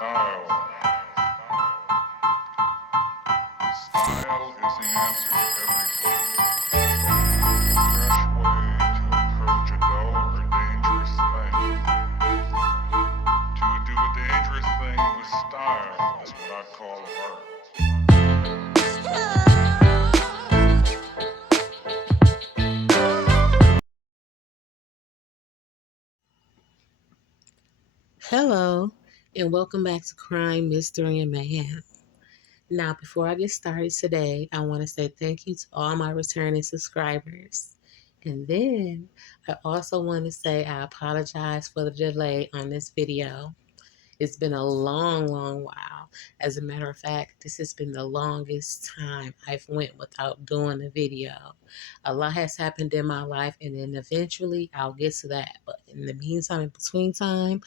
Style. Style is the answer to everything, from a fresh way to approach a dull or dangerous thing. To do a dangerous thing with style is what I call art. Hello, and welcome back to Crime, Mystery, and Mayhem. Now, before I get started today, I want to say thank you to all my returning subscribers. And then I also want to say I apologize for the delay on this video. It's been a long, long while. As a matter of fact, this has been the longest time I've went without doing a video. A lot has happened in my life, and then eventually I'll get to that. But in the meantime, in between time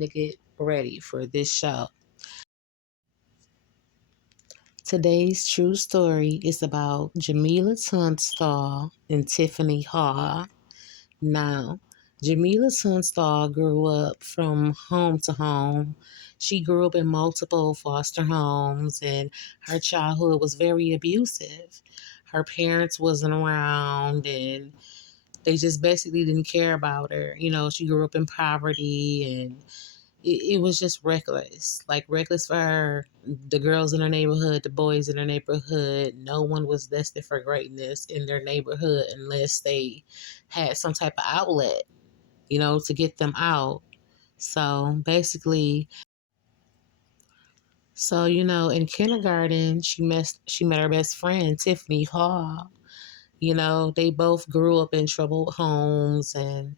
to get ready for this show. Today's true story is about Janeilla Tunstall and Tiffany Hall. Now, Jameela Tunstall grew up from home to home. She grew up in multiple foster homes, and her childhood was very abusive. Her parents wasn't around, and they just basically didn't care about her. You know, she grew up in poverty, and it was just reckless. Like, reckless for her. The girls in her neighborhood, the boys in her neighborhood, no one was destined for greatness in their neighborhood unless they had some type of outlet, to get them out. So basically, in kindergarten, she met her best friend, Tiffany Hall. They both grew up in troubled homes, and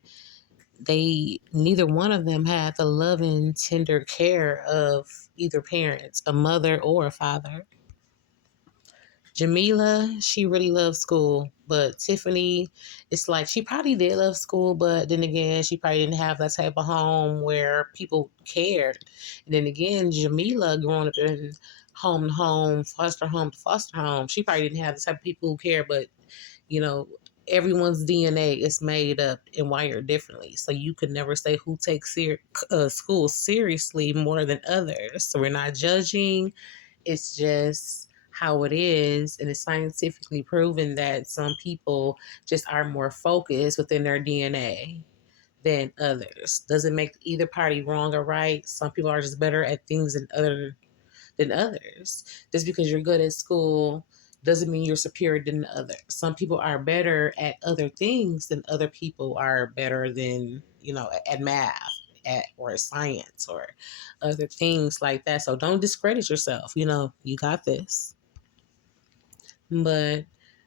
they neither one of them had the loving, tender care of either parents, a mother or a father. Jamila, she really loved school, but Tiffany, it's like she probably did love school, but then again, she probably didn't have that type of home where people cared. And then again, Jamila, growing up in home to home, foster home to foster home, she probably didn't have the type of people who care, but you know, everyone's DNA is made up and wired differently. So you could never say who takes school seriously more than others. So we're not judging. It's just how it is. And it's scientifically proven that some people just are more focused within their DNA than others. Doesn't make either party wrong or right. Some people are just better at things than others. Just because you're good at school doesn't mean you're superior than others. Some people are better at other things than other people are better than, at math or science or other things like that. So don't discredit yourself. You got this. But,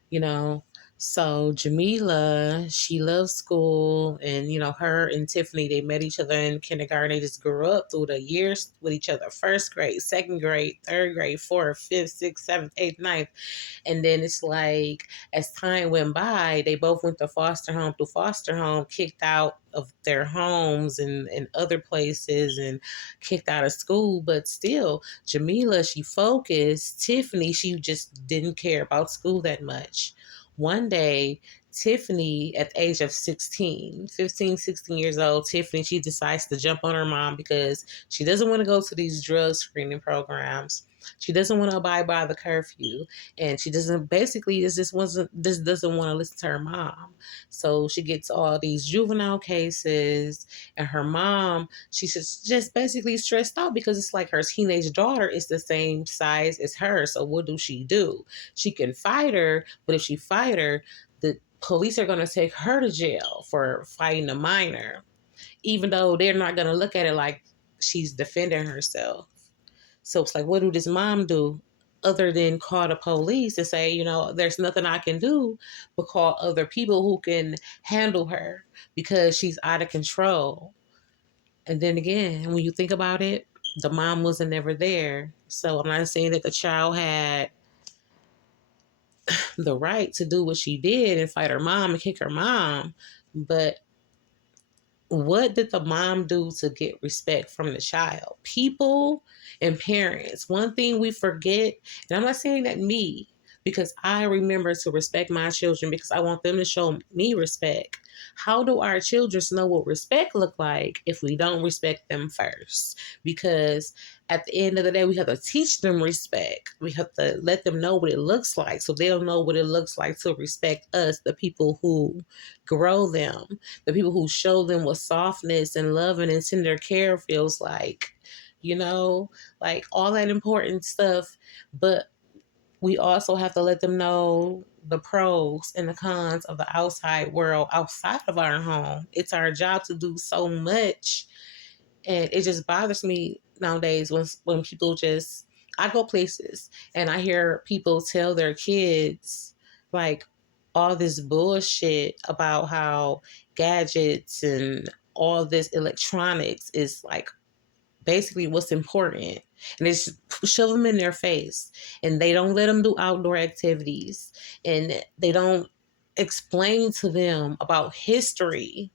you know, so Jamila, she loves school, and her and Tiffany, they met each other in kindergarten. They just grew up through the years with each other: first grade, second grade, third grade, fourth, fifth, sixth, seventh, eighth, ninth. And then it's like, as time went by, they both went to foster home, kicked out of their homes and other places, and kicked out of school. But still, Jamila, she focused. Tiffany, she just didn't care about school that much. One day, Tiffany, at the age of 16 years old, Tiffany, she decides to jump on her mom because she doesn't want to go to these drug screening programs. She doesn't want to abide by the curfew, and she doesn't basically just doesn't want to listen to her mom. So she gets all these juvenile cases, and her mom, she's just basically stressed out because it's like her teenage daughter is the same size as her. So what do? She can fight her, but if she fight her, the police are going to take her to jail for fighting a minor, even though they're not going to look at it like she's defending herself. So it's like, what do this mom do other than call the police and say, there's nothing I can do but call other people who can handle her because she's out of control. And then again, when you think about it, the mom wasn't never there. So I'm not saying that the child had the right to do what she did and fight her mom and kick her mom, but what did the mom do to get respect from the child? People and parents. One thing we forget, and I'm not saying that me, because I remember to respect my children because I want them to show me respect. How do our children know what respect look like if we don't respect them first? Because at the end of the day, we have to teach them respect. We have to let them know what it looks like so they'll know what it looks like to respect us, the people who grow them, the people who show them what softness and loving and tender care feels like, you know, like all that important stuff. But we also have to let them know the pros and the cons of the outside world outside of our home. It's our job to do so much. And it just bothers me nowadays when people just, I go places and I hear people tell their kids like all this bullshit about how gadgets and all this electronics is like basically what's important, and it's shove them in their face, and they don't let them do outdoor activities, and they don't explain to them about history.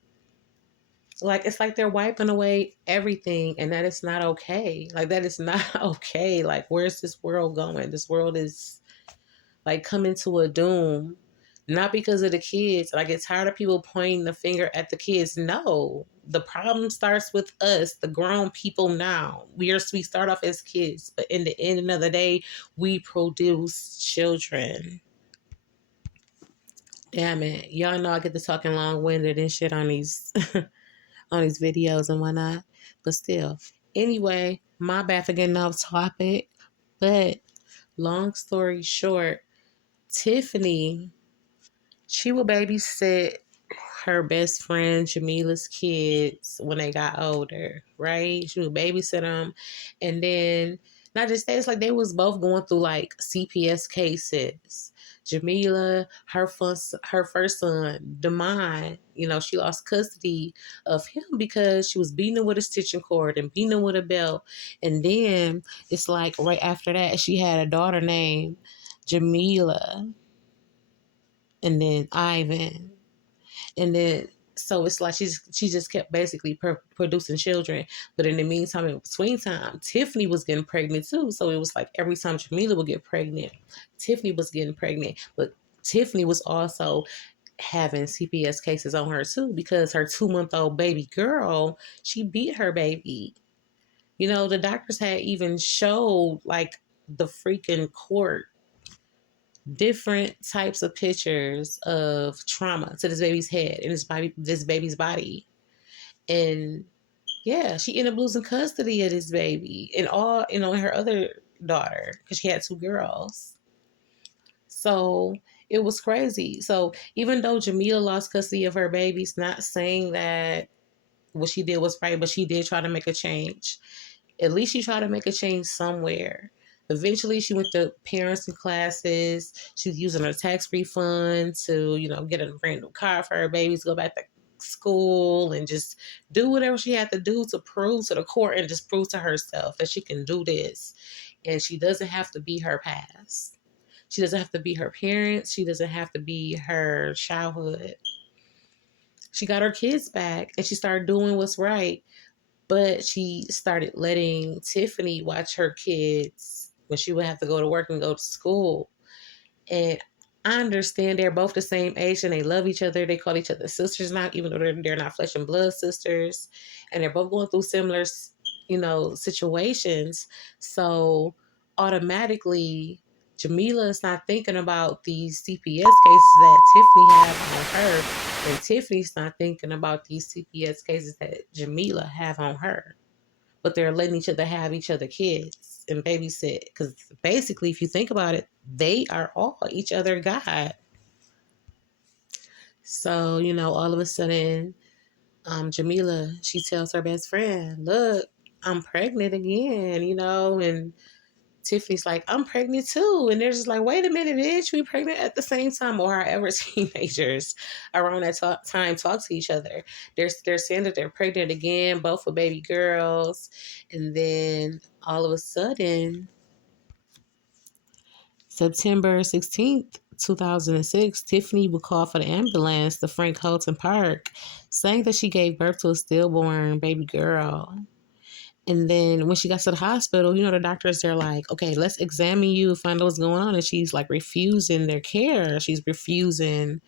Like it's like they're wiping away everything, and that is not okay. Like that is not okay. Like where's this world going? This world is like coming to a doom, not because of the kids. Like, I get tired of people pointing the finger at the kids. No, the problem starts with us, the grown people. Now we start off as kids, but in the end of the day, we produce children. Damn it, y'all know I get to talking long winded and shit on these on these videos and whatnot, but still. Anyway, my bad for getting off topic, but long story short, Tiffany, she would babysit her best friend Jamila's kids when they got older, right? She would babysit them. And then, not just that, it's like they was both going through like CPS cases. Jamila, her first son, Damon, she lost custody of him because she was beating him with a stitching cord and beating him with a belt. And then it's like right after that, she had a daughter named Jamila, and then Ivan, and then so it's like she just kept basically producing children. But in the meantime, in between time, Tiffany was getting pregnant too. So it was like every time Jamila would get pregnant, Tiffany was getting pregnant. But Tiffany was also having CPS cases on her too because her 2-month-old baby girl, she beat her baby. The doctors had even showed like the freaking court different types of pictures of trauma to this baby's head and this baby's body. And yeah, she ended up losing custody of this baby and all, and her other daughter, because she had 2 girls. So it was crazy. So even though Jamila lost custody of her babies, not saying that what she did was right, but she did try to make a change. At least she tried to make a change somewhere. Eventually, she went to parenting classes. She was using her tax refund to, get a brand new car for her babies, go back to school, and just do whatever she had to do to prove to the court and just prove to herself that she can do this. And she doesn't have to be her past. She doesn't have to be her parents. She doesn't have to be her childhood. She got her kids back and she started doing what's right. But she started letting Tiffany watch her kids when she would have to go to work and go to school. And I understand they're both the same age and they love each other. They call each other sisters now, even though they're not flesh and blood sisters. And they're both going through similar, situations. So automatically, Jamila is not thinking about these CPS cases that Tiffany have on her, and Tiffany's not thinking about these CPS cases that Jamila have on her. But they're letting each other have each other kids and babysit, because basically, if you think about it, they are all each other God. So all of a sudden, Jamila, she tells her best friend, "Look, I'm pregnant again," and Tiffany's like, "I'm pregnant too." And they're just like, "Wait a minute, bitch, we pregnant at the same time," or however teenagers around that time talk to each other. They're saying that they're pregnant again, both for baby girls. And then all of a sudden, September 16th, 2006, Tiffany would call for the ambulance to Frank Holton Park, saying that she gave birth to a stillborn baby girl. And then when she got to the hospital, the doctors, they're like, okay, let's examine you, find out what's going on. And she's like refusing their care. She's refusing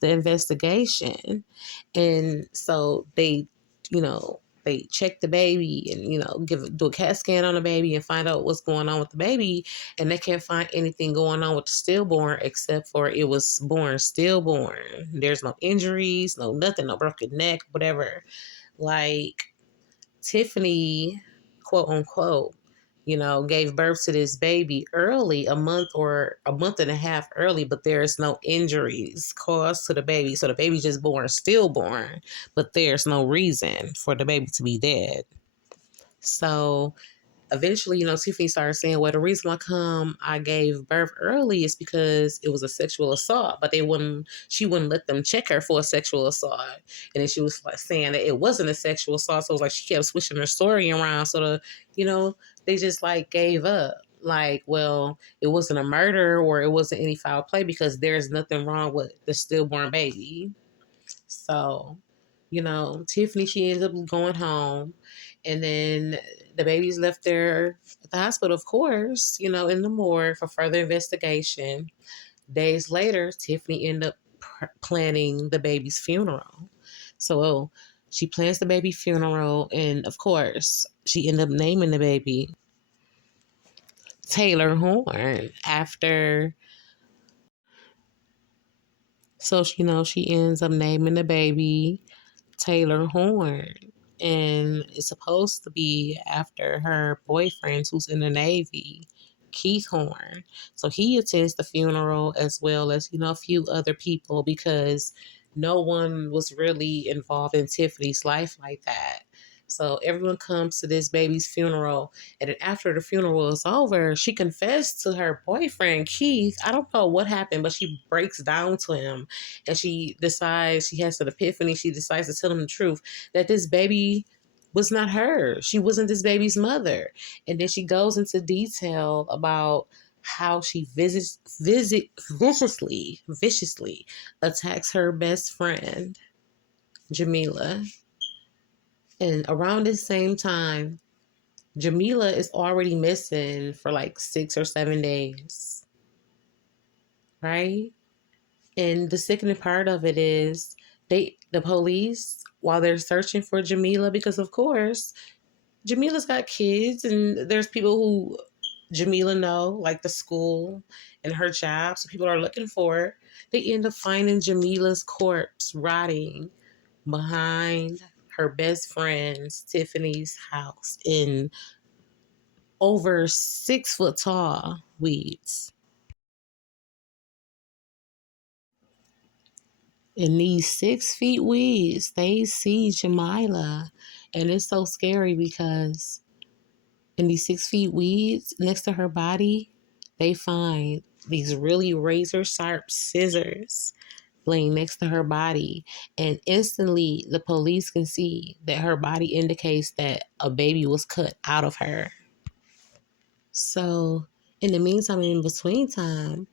the investigation. And so they check the baby and, do a CAT scan on the baby and find out what's going on with the baby. And they can't find anything going on with the stillborn except for it was born stillborn. There's no injuries, no nothing, no broken neck, whatever. Like, Tiffany, quote unquote, gave birth to this baby early, a month or a month and a half early, but there's no injuries caused to the baby. So the baby just born stillborn, but there's no reason for the baby to be dead. So eventually, Tiffany started saying, well, the reason why I gave birth early is because it was a sexual assault, but she wouldn't let them check her for a sexual assault. And then she was like saying that it wasn't a sexual assault. So it was like she kept switching her story around. So they just like gave up. Like, well, it wasn't a murder or it wasn't any foul play because there's nothing wrong with the stillborn baby. So, Tiffany, she ends up going home. And then the baby's left there at the hospital, of course, in the morgue for further investigation. Days later, Tiffany ended up planning the baby's funeral. So she plans the baby funeral. And of course, she ended up naming the baby Taylor Horn after. So, she ends up naming the baby Taylor Horn. And it's supposed to be after her boyfriend who's in the Navy, Keith Horn. So he attends the funeral as well as, a few other people because no one was really involved in Tiffany's life like that. So everyone comes to this baby's funeral. And then after the funeral is over, she confessed to her boyfriend, Keith. I don't know what happened, but she breaks down to him and she has an epiphany. She decides to tell him the truth that this baby was not her. She wasn't this baby's mother. And then she goes into detail about how she viciously attacks her best friend, Janeilla. And around this same time, Janeilla is already missing for like 6 or 7 days, right? And the sickening part of it is the police, while they're searching for Janeilla, because of course, Jameilla's got kids and there's people who Janeilla know, like the school and her job, so people are looking for her. They end up finding Jameilla's corpse rotting behind her best friend's Tiffany's house in over 6 foot tall weeds. In these 6 feet weeds, they see Janeilla. And it's so scary because in these 6 feet weeds next to her body, they find these really razor sharp scissors laying next to her body. And instantly, the police can see that her body indicates that a baby was cut out of her. So, in the meantime, in between time,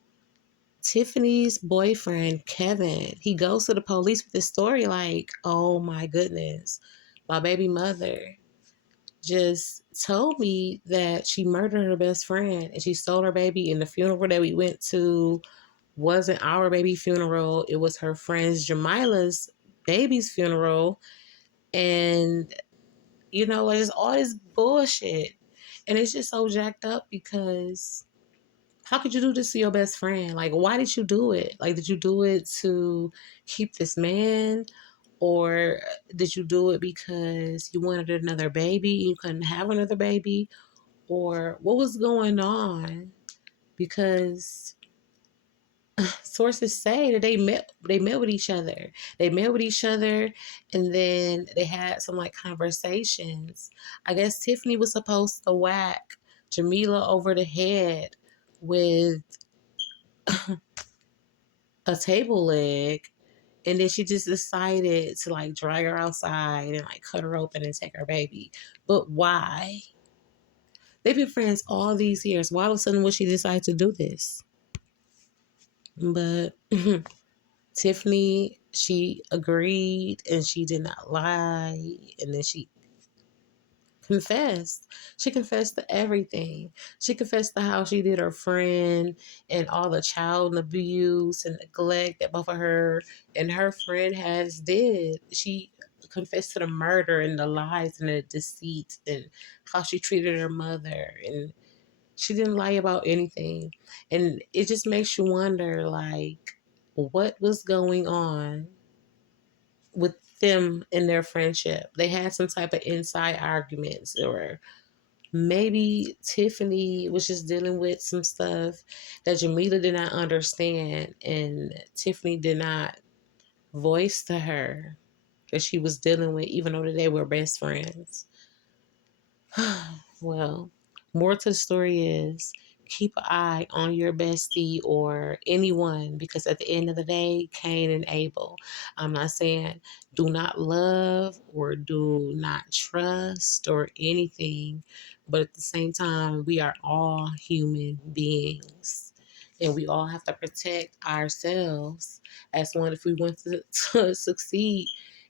Tiffany's boyfriend, Kevin, he goes to the police with this story like, oh my goodness, my baby mother just told me that she murdered her best friend and she stole her baby. And the funeral that we went to wasn't our baby funeral. It was her friend's Jamaila's baby's funeral. And, like it's all this bullshit. And it's just so jacked up because how could you do this to your best friend? Like, why did you do it? Like, did you do it to keep this man? Or did you do it because you wanted another baby? You couldn't have another baby? Or what was going on? Because sources say that they met with each other. They met with each other and then they had some like conversations. I guess Tiffany was supposed to whack Janeilla over the head with a table leg, and then she just decided to like drag her outside and like cut her open and take her baby. But why? They've been friends all these years. Why all of a sudden would she decide to do this? But Tiffany, she agreed and she did not lie. And then she confessed. She confessed to everything. She confessed to how she did her friend and all the child abuse and neglect that both of her and her friend has did. She confessed to the murder and the lies and the deceit and how she treated her mother, and she didn't lie about anything. And it just makes you wonder, like, what was going on with them in their friendship. They had some type of inside arguments, or maybe Tiffany was just dealing with some stuff that Jameela did not understand, and Tiffany did not voice to her that she was dealing with, even though they were best friends. Well, more to the story is keep an eye on your bestie or anyone, because at the end of the day, Cain and Abel. I'm not saying do not love or do not trust or anything, but at the same time, we are all human beings. And we all have to protect ourselves as one if we want to succeed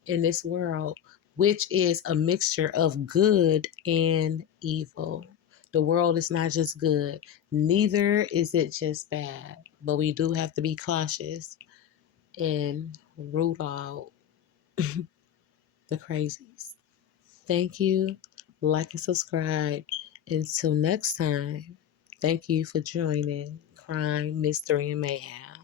in this world, which is a mixture of good and evil. The world is not just good, neither is it just bad. But we do have to be cautious and root out the crazies. Thank you. Like and subscribe. Until next time, thank you for joining Crime, Mystery, and Mayhem.